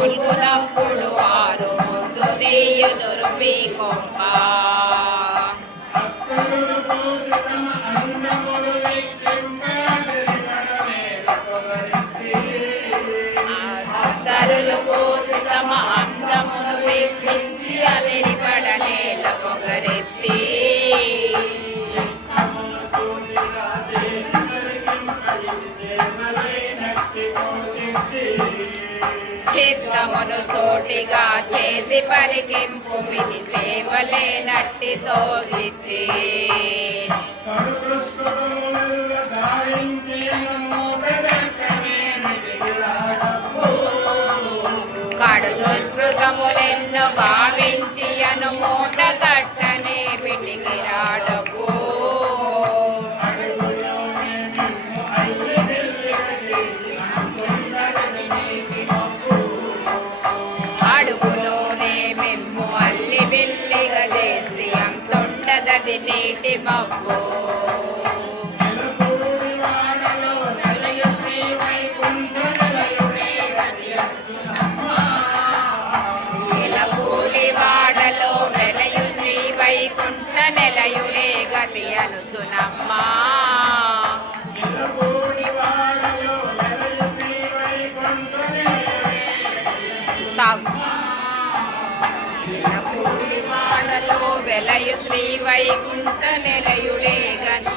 పుల్గునప్పుడు వారు ముందు తీయుదురు మీ కొంప. తరులు కోసి తమ అందమును వీక్షించి అలిరిపడలేల పొగరెత్తి. చిత్తమును సోటిగా చేసి పరికింపు మిది సేవలే నట్టితో దిత్తి కడు దుష్కృతములెన్నో అంతుండదటి నీటి నిలయు శ్రీ వైకుంఠ నిలయుడే గతి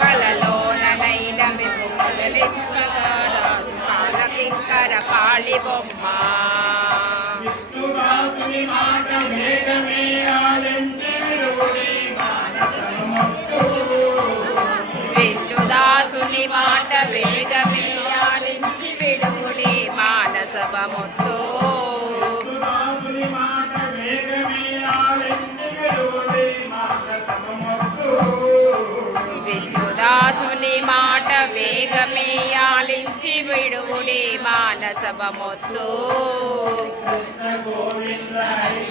కలలోనైన మేము కదలింపగా రాదు కాలకింకర పాళి బొమ్మ. మాట వేగమే ఆలించి ఆలించి విడుముడి మానసభముతో కృష్ణ. గోవింద హరి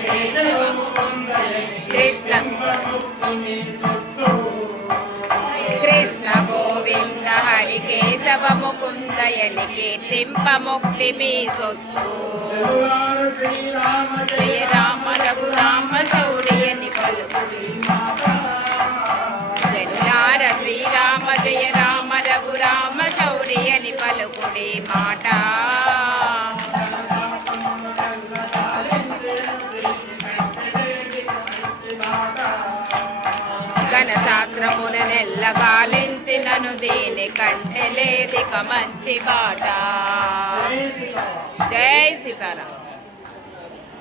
కృష్ణ గోవింద హరి కేశవ ముకుందయని కీర్తింప ముక్తి మీ సొత్తు. పలుకుడి మాట ఘన శాస్త్రమున నెల్ల గాలించినను దీని కంటే లేదిక మంచి బాట జై సీతారాం.